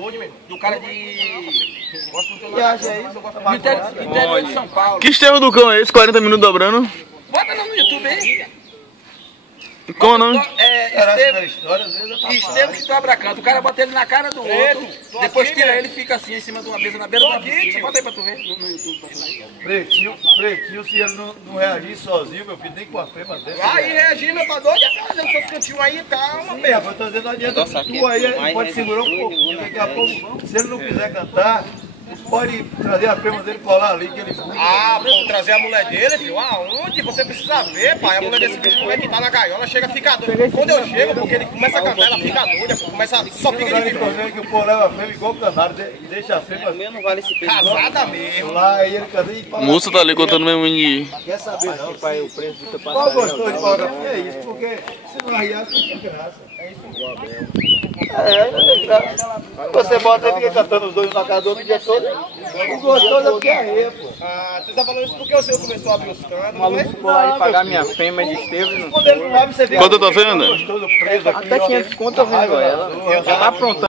doido, meu. Do cara de... Gosto muito Que acha aí? do interior de São Paulo. Que esterro do cão é esse? 40 minutos dobrando? Bota não no YouTube aí. Como o nome? Estevam que dobra canto. O cara bota ele na cara do outro. Depois tira ele e fica assim em cima de uma mesa na beira da piscina. Bota aí pra tu ver no YouTube. Pra tu ver. Pretinho, se ele não reagir sozinho, meu filho, nem com a fêmea dele. Aí reagindo, tá doido, tá fazendo seus cantinhos aí, calma, Sim, eu tô dizendo, não adianta. Tu aí pode segurar um pouquinho. Daqui a pouco, se ele não quiser cantar, pode trazer a fêmea dele e colar ali que ele cuida. Ah, pô, trazer a mulher dele, filho? Aonde? Você precisa ver, pai. A mulher desse bicho, como é que tá na gaiola, chega a ficar doida. Quando eu chego, porque ele começa a cantar, ela fica doida, pô. Só fica de viver. Que o pô leva a fêmea igual o canário, deixa a fêmea. Não vale esse peso. Casada mesmo. Lá, aí ele canta e fala. Moça tá ali contando mesmo de... Quer saber não, pai, o preço do teu passarelo. Qual gostou de pagar? É isso, porque se não arriar, não tem graça. É isso mesmo. Você bota ele fica cantando os dois na casa do outro o dia todo. O gostoso é porque é rei, pô. Ah, você tá falando isso porque o seu começou a abrir os canos. O maluco ficou lá e pagar minha fêmea de Estevam. Quando ele não abre, você vê. Quanto tá vendo? Até 500 conto eu vendo ela. Já tá aprontando.